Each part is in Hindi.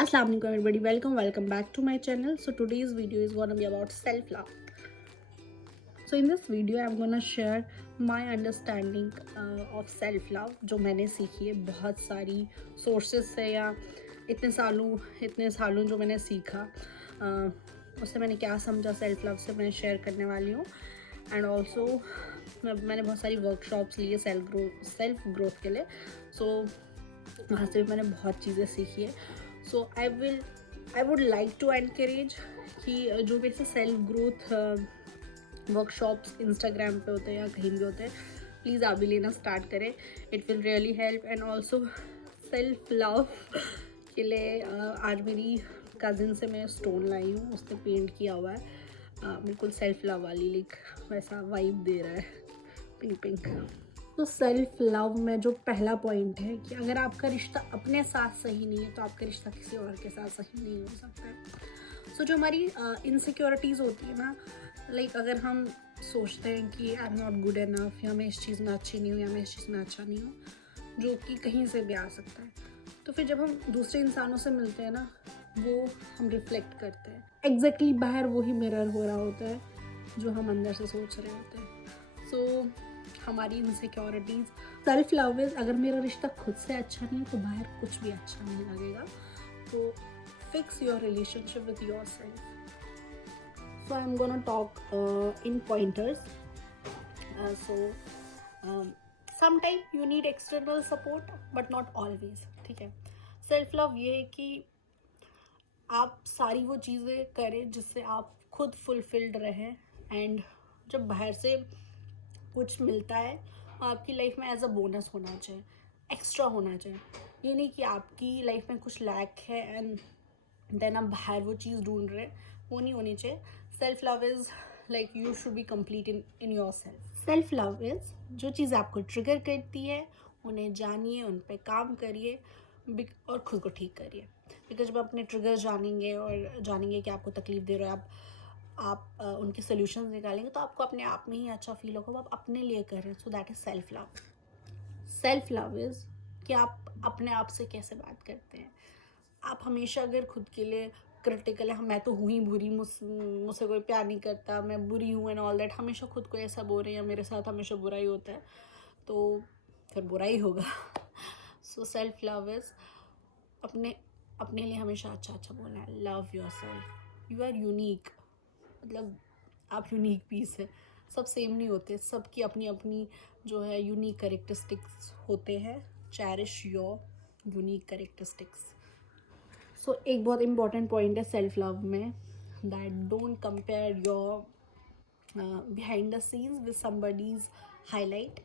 Assalamu alaikum everybody, welcome back to my channel. So today's video is gonna be about self-love. So in this video I'm gonna share my understanding of self-love जो मैंने सीखी है बहुत सारी sources से या इतने सालों जो मैंने सीखा उससे मैंने क्या समझा self love से मैं शेयर करने वाली हूँ. एंड ऑल्सो मैंने बहुत सारी वर्कशॉप्स ली है सेल्फ ग्रोथ के लिए. सो वहाँ से भी मैंने बहुत चीज़ें सीखी है. So I would like to encourage कि जो भी ऐसे सेल्फ ग्रोथ वर्कशॉप्स इंस्टाग्राम पे होते हैं या कहीं भी होते हैं, प्लीज़ आप भी लेना स्टार्ट करें. It will really help. And also self love के लिए आज मेरी कज़िन से मैं स्टोन लाई हूँ, उसने पेंट किया हुआ है. बिल्कुल सेल्फ लव वाली लिक वैसा वाइब दे रहा है, पिंक पिंक. तो सेल्फ लव में जो पहला पॉइंट है कि अगर आपका रिश्ता अपने साथ सही नहीं है तो आपका रिश्ता किसी और के साथ सही नहीं हो सकता है. सो जो हमारी इनसिक्योरिटीज़ होती है ना, लाइक अगर हम सोचते हैं कि I am not good enough, या मैं इस चीज़ में अच्छी नहीं हूँ, या मैं इस चीज़ में अच्छा नहीं हूँ, जो कि कहीं से भी आ सकता है, तो फिर जब हम दूसरे इंसानों से मिलते हैं ना, वो हम रिफ्लेक्ट करते हैं. एग्जैक्टली बाहर वही मिरर हो रहा होता है जो हम अंदर से सोच रहे होते हैं. सो हमारी इनसिक्योरिटीज़. सेल्फ लव इज अगर मेरा रिश्ता खुद से अच्छा नहीं है तो बाहर कुछ भी अच्छा नहीं लगेगा. तो fix your relationship with your self. So I am gonna talk in pointers. So sometime you need external support but not always. ठीक है. सेल्फ लव ये है कि आप सारी वो चीज़ें करें जिससे आप खुद फुलफिल्ड रहें. एंड जब बाहर से कुछ मिलता है आपकी लाइफ में एज अ बोनस होना चाहिए, एक्स्ट्रा होना चाहिए. ये नहीं कि आपकी लाइफ में कुछ लैक है एंड देन आप बाहर वो चीज़ ढूंढ रहे, वो नहीं होनी चाहिए. Self love is like you should be complete in your self. Self love is जो चीज़ आपको ट्रिगर करती है उन्हें जानिए, उन पर काम करिए और खुद को ठीक करिए. बिकॉज जब अपने ट्रिगर जानेंगे कि आपको तकलीफ दे रहे हो, आप उनके सोल्यूशंस निकालेंगे तो आपको अपने आप में ही अच्छा फील होगा, आप अपने लिए कर रहे हैं. So that is self love. Self love is कि आप अपने आप से कैसे बात करते हैं. आप हमेशा अगर खुद के लिए क्रिटिकल है, मैं तो हूँ ही बुरी, मुझसे कोई प्यार नहीं करता, मैं बुरी हूँ एंड ऑल दैट, हमेशा खुद को ऐसा बोल रहे हैं, मेरे साथ हमेशा बुरा ही होता है, तो फिर बुरा ही होगा. सो सेल्फ लव इज़ अपने अपने लिए हमेशा अच्छा अच्छा बोलना है. Love yourself. You are unique. मतलब आप यूनिक पीस है. सब सेम नहीं होते, सबकी अपनी अपनी जो है यूनिक करेक्टरिस्टिक्स होते हैं. Cherish your unique characteristics. So एक बहुत इंपॉर्टेंट पॉइंट है सेल्फ लव में, that don't compare your behind the scenes with somebody's highlight.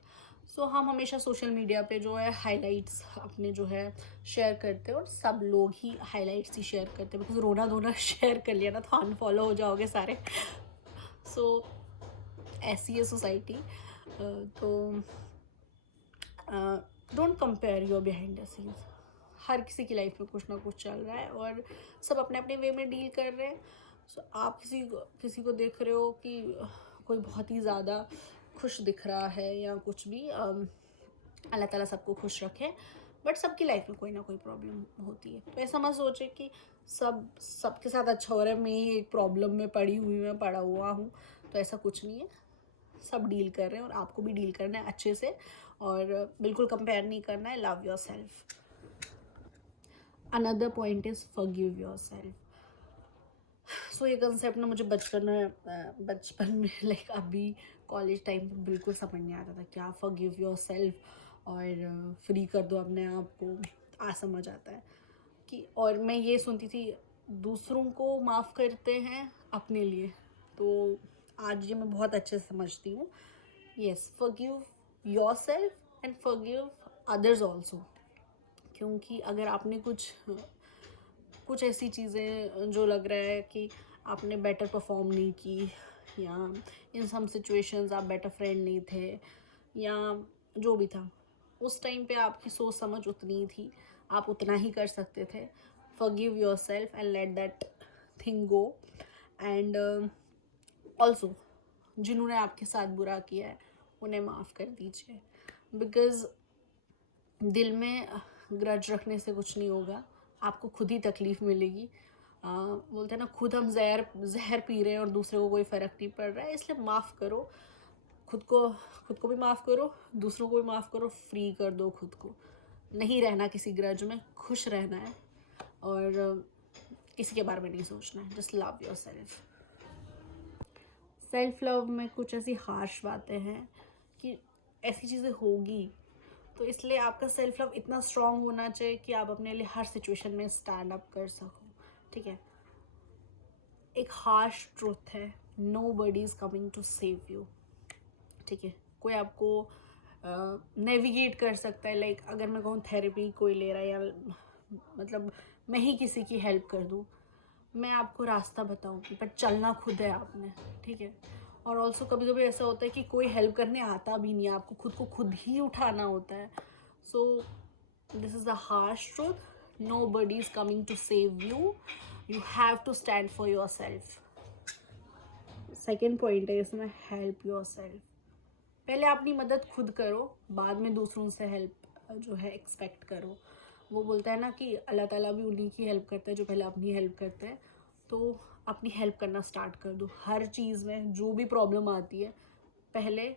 So हम हमेशा सोशल मीडिया पे जो है हाईलाइट्स अपने जो है शेयर करते हैं, और सब लोग ही हाईलाइट्स ही शेयर करते हैं. बिकॉज रोना धोना शेयर कर लिया ना तो अनफॉलो हो जाओगे सारे. सो ऐसी है सोसाइटी. तो don't compare your behind the scenes. हर किसी की लाइफ में कुछ ना कुछ चल रहा है और सब अपने अपने वे में डील कर रहे हैं. सो आप किसी को देख रहे हो कि कोई बहुत ही ज़्यादा खुश दिख रहा है या कुछ भी, अल्लाह ताला सबको खुश रखे, बट सबकी लाइफ में कोई ना कोई प्रॉब्लम होती है. तो ऐसा मत सोचे कि सबके साथ अच्छा हो रहा है, मैं ही एक प्रॉब्लम में पड़ा हुआ हूँ. तो ऐसा कुछ नहीं है, सब डील कर रहे हैं और आपको भी डील करना है अच्छे से, और बिल्कुल कंपेयर नहीं करना है. Love yourself. Another point is forgive yourself. So ये कंसेप्ट ना मुझे बचपन में लाइक अभी कॉलेज टाइम पे बिल्कुल समझ नहीं आता था क्या फॉरगिव योर सेल्फ और फ्री कर दो अपने आप को. आज समझ आता है कि, और मैं ये सुनती थी दूसरों को माफ़ करते हैं अपने लिए, तो आज ये मैं बहुत अच्छे से समझती हूँ. Yes, forgive your self and forgive others also. क्योंकि अगर आपने कुछ ऐसी चीज़ें जो लग रहा है कि आपने बेटर परफॉर्म नहीं की, या इन सम सिचुएशंस आप बेटर फ्रेंड नहीं थे, या जो भी था, उस टाइम पे आपकी सोच समझ उतनी ही थी, आप उतना ही कर सकते थे. Forgive your self and let that thing go. And also जिन्होंने आपके साथ बुरा किया है उन्हें माफ़ कर दीजिए. बिकॉज़ दिल में ग्रज रखने से कुछ नहीं होगा. आपको खुद ही तकलीफ़ मिलेगी। बोलते हैं ना, खुद हम ज़हर पी रहे हैं और दूसरे को कोई फ़र्क नहीं पड़ रहा है, इसलिए माफ़ करो। खुद को खुद को भी माफ़ करो, दूसरों को भी माफ़ करो, फ्री कर दो खुद को। नहीं रहना किसी ग्रज में, खुश रहना है और किसी के बारे में नहीं सोचना है। Just love yourself. Self love में कुछ ऐसी हार्श बातें हैं कि ऐसी चीज़ें होगी, तो इसलिए आपका सेल्फ लव इतना स्ट्रॉन्ग होना चाहिए कि आप अपने लिए हर सिचुएशन में स्टैंड अप कर सको। ठीक है, एक हार्श ट्रूथ है, nobody is coming to save you. ठीक है, कोई आपको नेविगेट कर सकता है। लाइक अगर मैं कहूँ थेरेपी कोई ले रहा है, या मतलब मैं ही किसी की हेल्प कर दूँ, मैं आपको रास्ता बताऊँगी, बट चलना खुद है आपने। ठीक है, और ऑल्सो कभी कभी ऐसा होता है कि कोई हेल्प करने आता भी नहीं है, आपको खुद को खुद ही उठाना होता है। सो this is the harsh truth, nobody is coming to save you, you have to stand for yourself. Second point है इसमें, हेल्प योरसेल्फ। पहले अपनी मदद खुद करो, बाद में दूसरों से हेल्प जो है एक्सपेक्ट करो। वो बोलता है ना कि अल्लाह ताला भी उन्हीं की हेल्प करता है जो पहले अपनी हेल्प करते हैं। तो अपनी हेल्प करना स्टार्ट कर दो। हर चीज़ में जो भी प्रॉब्लम आती है, पहले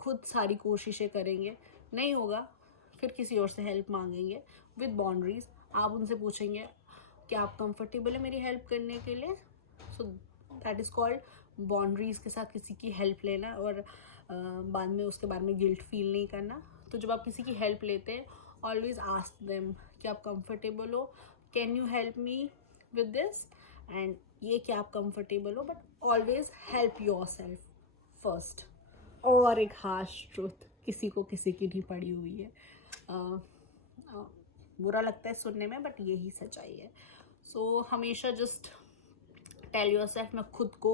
खुद सारी कोशिशें करेंगे, नहीं होगा फिर किसी और से हेल्प मांगेंगे विद बाउंड्रीज। आप उनसे पूछेंगे कि आप कंफर्टेबल है मेरी हेल्प करने के लिए। So that is called boundaries के साथ किसी की हेल्प लेना, और बाद में उसके बारे में गिल्ट फील नहीं करना। तो जब आप किसी की हेल्प लेते हैं, ऑलवेज आस्क देम कि आप कंफर्टेबल हो, can you help me with this, and ये कि आप कंफर्टेबल हो, but always help your self first. और एक हार्श ट्रूथ, किसी को किसी की नहीं पड़ी हुई है। बुरा लगता है सुनने में, बट यही सच्चाई है। सो हमेशा जस्ट टेल योरसेल्फ, मैं खुद को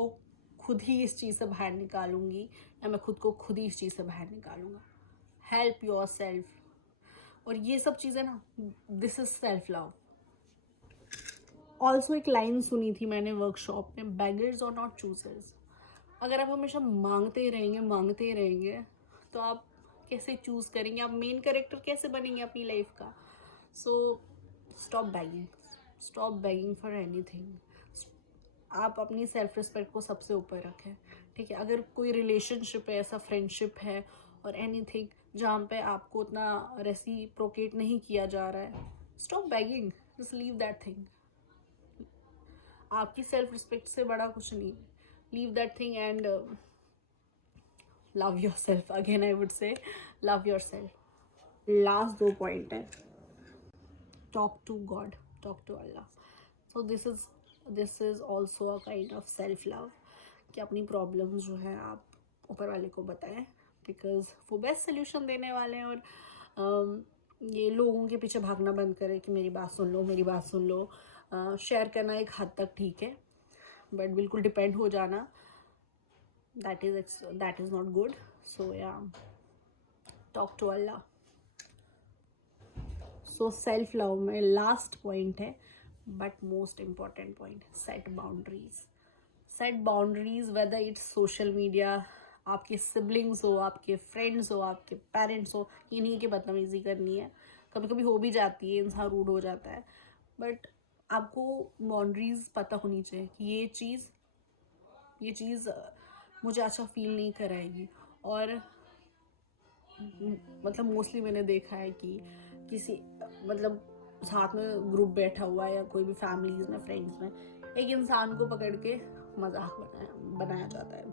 खुद ही इस चीज़ से बाहर निकालूंगी, या मैं खुद को खुद ही इस चीज़ से बाहर निकालूंगा। Help yourself. और ये सब चीज़ें ना, this is self love. Also एक लाइन सुनी थी मैंने वर्कशॉप में, बेगर्स और नॉट चूजर्स। अगर आप हमेशा मांगते ही रहेंगे तो आप कैसे चूज़ करेंगे, आप मेन कैरेक्टर कैसे बनेंगे अपनी लाइफ का। So stop begging for anything. आप अपनी सेल्फ रिस्पेक्ट को सबसे ऊपर रखें। ठीक है, अगर कोई रिलेशनशिप है, ऐसा फ्रेंडशिप है और एनीथिंग जहाँ पे आपको उतना रेसिप्रोकेट नहीं किया जा रहा है, stop begging, just leave that thing. आपकी सेल्फ रिस्पेक्ट से बड़ा कुछ नहीं है। Leave that thing and love yourself. Again I would say love yourself. Last 2 point है, talk to God, talk to Allah. So this is also a kind of self love, कि अपनी प्रॉब्लम्स जो है आप ऊपर वाले को बताएं, बिकॉज वो बेस्ट सोल्यूशन देने वाले हैं। और ये लोगों के पीछे भागना बंद करें कि मेरी बात सुन लो, मेरी बात सुन लो। शेयर करना एक हद तक ठीक है, बट बिल्कुल डिपेंड हो जाना, that is not good. So या, talk to Allah. So self love में लास्ट पॉइंट है, but most important point, set boundaries. Whether it's social media, आपके सिबलिंग्स हो, आपके फ्रेंड्स हो, आपके पेरेंट्स हो, ये नहीं कि बदतमीज़ी करनी है, कभी कभी हो भी जाती है, इंसान रूड हो जाता है, बट आपको बाउंड्रीज पता होनी चाहिए कि ये चीज़ मुझे अच्छा फील नहीं कराएगी। और मतलब मोस्टली मैंने देखा है कि किसी मतलब साथ में ग्रुप बैठा हुआ है, या कोई भी फैमिलीज में, फ्रेंड्स में, एक इंसान को पकड़ के मजाक बनाया जाता है,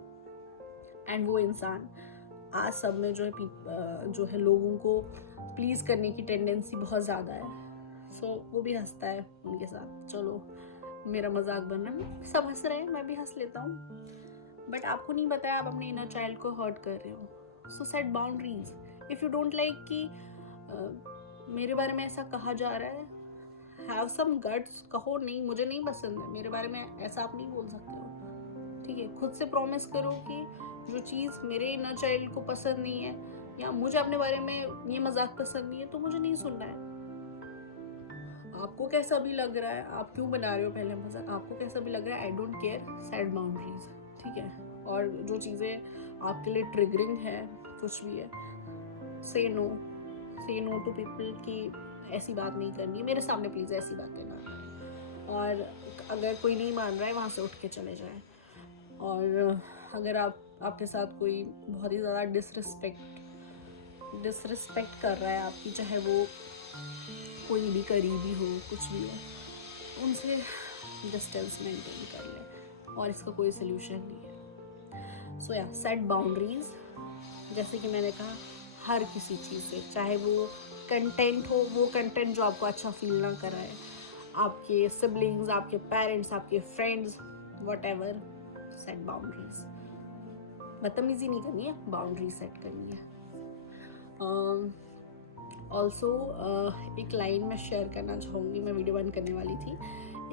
एंड वो इंसान आज सब में जो है लोगों को प्लीज़ करने की टेंडेंसी बहुत ज़्यादा है। सो वो भी हंसता है उनके साथ, चलो मेरा मजाक बन रहा है, सब हंस रहे हैं, मैं भी हंस लेता हूँ, बट आपको नहीं पता है आप अपने इनर चाइल्ड को हर्ट कर रहे हो। सो set boundaries. If you don't like कि मेरे बारे में ऐसा कहा जा रहा है, हैव सम गट्स, कहो नहीं मुझे नहीं पसंद है, मेरे बारे में ऐसा आप नहीं बोल सकते हो। ठीक है, खुद से प्रॉमिस करो कि जो चीज़ मेरे इनर चाइल्ड को पसंद नहीं है, या मुझे अपने बारे में ये मजाक पसंद नहीं है, तो मुझे नहीं सुनना है। आपको कैसा भी लग रहा है, आप क्यों बना रहे हो पहले मजाक, आपको कैसा भी लग रहा है, I don't care, set boundaries. ठीक है, और जो चीज़ें आपके लिए ट्रिगरिंग है, कुछ भी है, से नो टू पीपल कि ऐसी बात नहीं करनी है, मेरे सामने प्लीज़ ऐसी बातें ना करें। और अगर कोई नहीं मान रहा है वहाँ से उठ के चले जाएं। और अगर आपके साथ कोई बहुत ही ज़्यादा डिसरिस्पेक्ट कर रहा है आपकी, चाहे वो कोई भी करीबी हो, कुछ भी हो, उनसे डिस्टेंस मेंटेन कर ले, और इसका कोई सोल्यूशन नहीं है। सो या, सेट बाउंड्रीज। जैसे कि मैंने कहा, हर किसी चीज़ से, चाहे वो कंटेंट हो, वो कंटेंट जो आपको अच्छा फील ना कराए, आपके सिबलिंग्स, आपके पेरेंट्स, आपके फ्रेंड्स, व्हाटएवर, सेट बाउंड्रीज। बदतमीजी नहीं करनी है, बाउंड्री सेट करनी है। ऑल्सो एक लाइन मैं शेयर करना चाहूँगी, मैं वीडियो बंद करने वाली थी,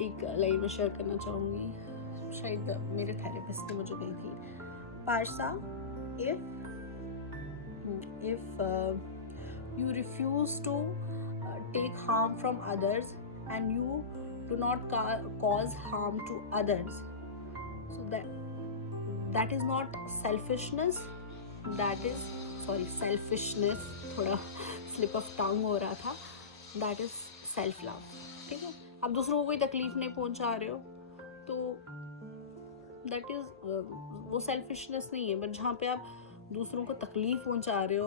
एक लाइन मैं शेयर करना चाहूँगी, शायद मेरे थेरेपिस्ट ने मुझे कही थी, पारसा, if you refuse to take harm from others and you do not cause harm to others, so that is not selfishness, that is selfishness, थोड़ा slip of tongue हो रहा था, that is self love। ठीक है, आप दूसरों को कोई तकलीफ नहीं पहुंचा रहे हो तो that is वो selfishness नहीं है, बट जहाँ पे आप दूसरों को तकलीफ पहुंचा रहे हो,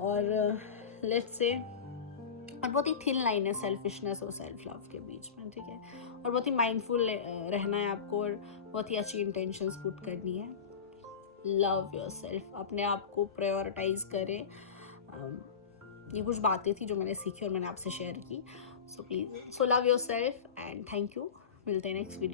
और लेट्स से, और बहुत ही थिन लाइन है सेल्फिशनेस और सेल्फ लव के बीच में, ठीक है, और बहुत ही माइंडफुल रहना है आपको, और बहुत ही अच्छी इंटेंशंस पुट करनी है। लव योरसेल्फ, अपने आप को प्रायोरिटाइज करें। ये कुछ बातें थी जो मैंने सीखी और मैंने आपसे शेयर की। So please, so love yourself and thank you. मिलते हैं नेक्स्ट वीडियो।